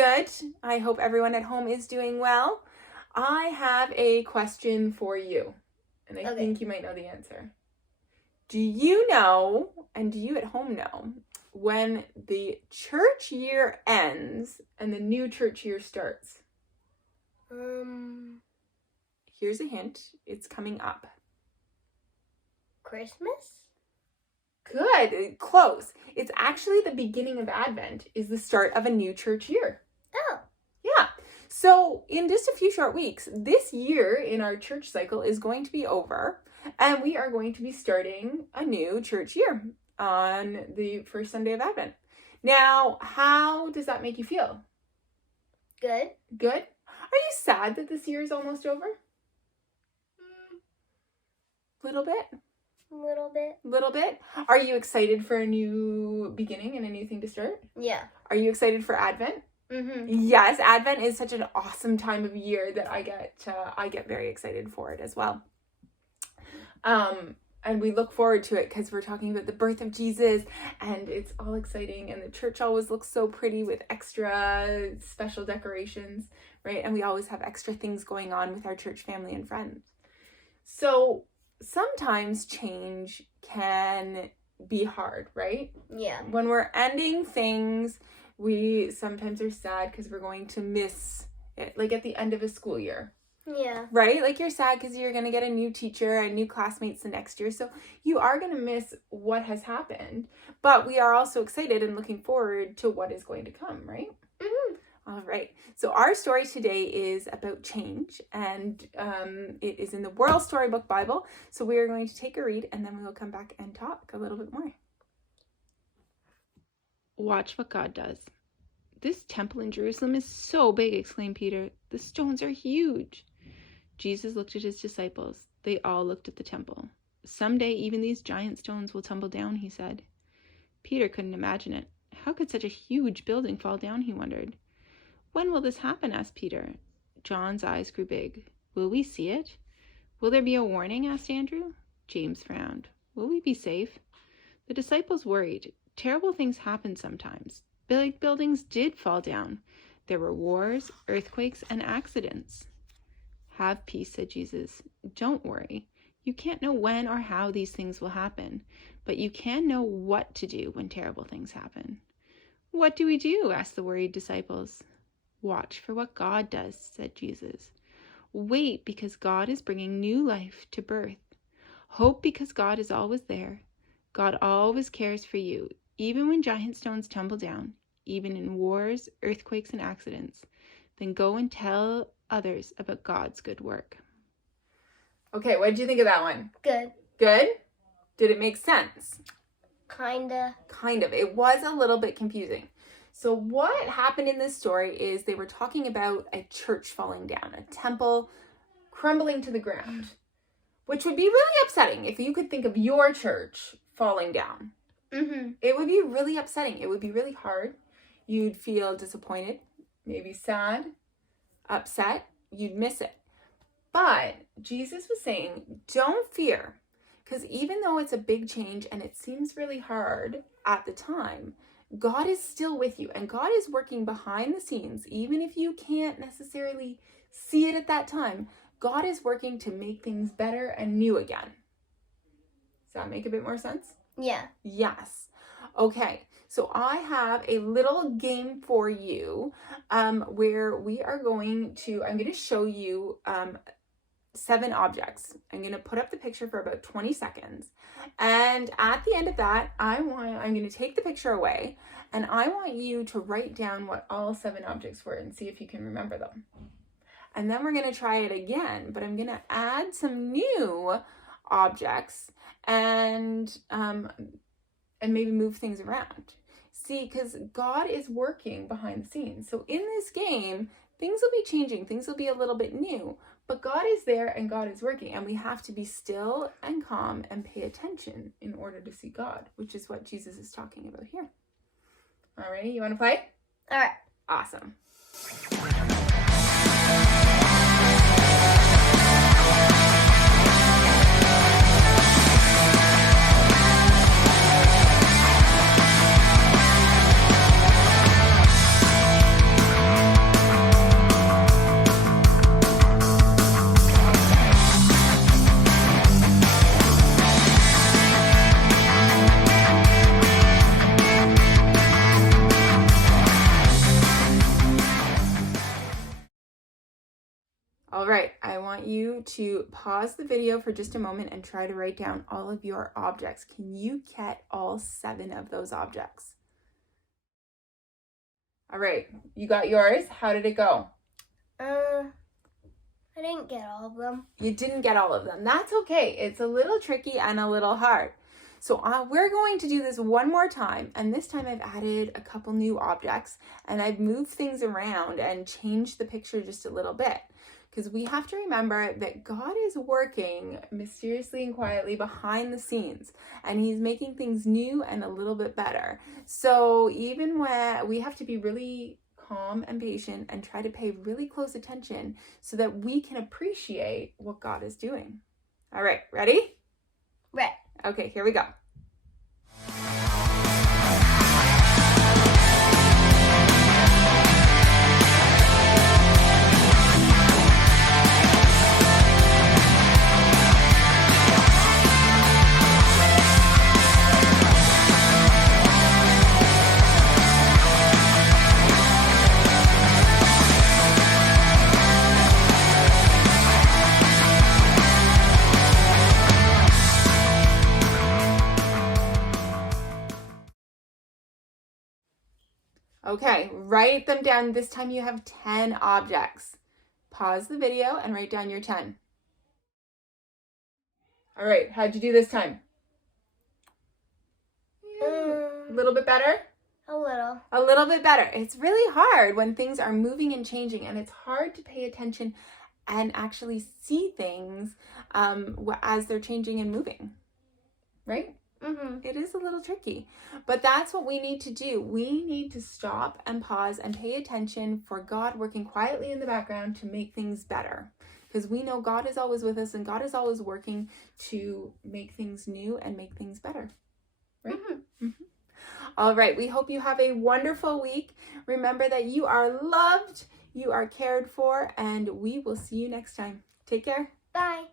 Good. I hope everyone at home is doing well. I have a question for you, and I think you might know the answer. Do you know, and do you at home know, when the church year ends and the new church year starts? Here's a hint. It's coming up. Christmas? Good. Close. It's actually the beginning of Advent is the start of a new church year. Oh. Yeah. So in just a few short weeks, this year in our church cycle is going to be over, and we are going to be starting a new church year on the first Sunday of Advent. Now, how does that make you feel? Good. Good? Are you sad that this year is almost over? Little bit? Little bit? Are you excited for a new beginning and a new thing to start? Yeah. Are you excited for Advent? Mm-hmm. Yes, Advent is such an awesome time of year that I get very excited for it as well. And we look forward to it because we're talking about the birth of Jesus, and it's all exciting, and the church always looks so pretty with extra special decorations, right? And we always have extra things going on with our church family and friends. So sometimes change can be hard, right? Yeah. When we're ending things, we sometimes are sad because we're going to miss it, like at the end of a school year. Yeah. Right? Like you're sad because you're going to get a new teacher and new classmates the next year. So you are going to miss what has happened. But we are also excited and looking forward to what is going to come, right? Mm-hmm. All right. So our story today is about change, and it is in the World Storybook Bible. So we are going to take a read, and then we will come back and talk a little bit more. Watch what God does. This temple in Jerusalem is so big, exclaimed Peter. The stones are huge. Jesus looked at his disciples. They all looked at the temple. Someday even these giant stones will tumble down, he said. Peter couldn't imagine it. How could such a huge building fall down, he wondered. When will this happen? Asked Peter. John's eyes grew big. Will we see it? Will there be a warning? Asked Andrew. James frowned. Will we be safe? The disciples worried. Terrible things happen sometimes. Big buildings did fall down. There were wars, earthquakes, and accidents. Have peace, said Jesus. Don't worry. You can't know when or how these things will happen, but you can know what to do when terrible things happen. What do we do? Asked the worried disciples. Watch for what God does, said Jesus. Wait because God is bringing new life to birth. Hope because God is always there. God always cares for you, even when giant stones tumble down, even in wars, earthquakes, and accidents. Then go and tell others about God's good work. Okay, what did you think of that one? Good. Good? Did it make sense? Kinda. Kind of. It was a little bit confusing. So what happened in this story is they were talking about a church falling down, a temple crumbling to the ground, which would be really upsetting if you could think of your church falling down. Mm-hmm. It would be really upsetting. It would be really hard. You'd feel disappointed, maybe sad, upset. You'd miss it. But Jesus was saying, don't fear, because even though it's a big change and it seems really hard at the time, God is still with you, and God is working behind the scenes. Even if you can't necessarily see it at that time, God is working to make things better and new again. Does that make a bit more sense? Yeah. Yes. Okay, so I have a little game for you where we are I'm going to show you 7 objects. I'm going to put up the picture for about 20 seconds. And at the end of that, I'm going to take the picture away, and I want you to write down what all 7 objects were and see if you can remember them. And then we're going to try it again, but I'm going to add some new objects and maybe move things around. See, because God is working behind the scenes. So in this game, things will be changing. Things will be a little bit new. But God is there and God is working. And we have to be still and calm and pay attention in order to see God, which is what Jesus is talking about here. All right, you want to play? All right. Awesome. All right, I want you to pause the video for just a moment and try to write down all of your objects. Can you get all 7 of those objects? All right, you got yours. How did it go? I didn't get all of them. You didn't get all of them. That's okay. It's a little tricky and a little hard. So we're going to do this one more time. And this time I've added a couple new objects and I've moved things around and changed the picture just a little bit. Because we have to remember that God is working mysteriously and quietly behind the scenes. And he's making things new and a little bit better. So even when we have to be really calm and patient and try to pay really close attention so that we can appreciate what God is doing. All right, ready? Red. Okay, here we go. Okay, write them down. This time you have 10 objects. Pause the video and write down your 10. All right, how'd you do this time? A little bit better? A little. A little bit better. It's really hard when things are moving and changing, and it's hard to pay attention and actually see things as they're changing and moving, right? It is a little tricky, but that's what we need to do. We need to stop and pause and pay attention for God working quietly in the background to make things better, because we know God is always with us and God is always working to make things new and make things better, right? All right, we hope you have a wonderful week. Remember that you are loved, you are cared for, and we will see you next time. Take care. Bye.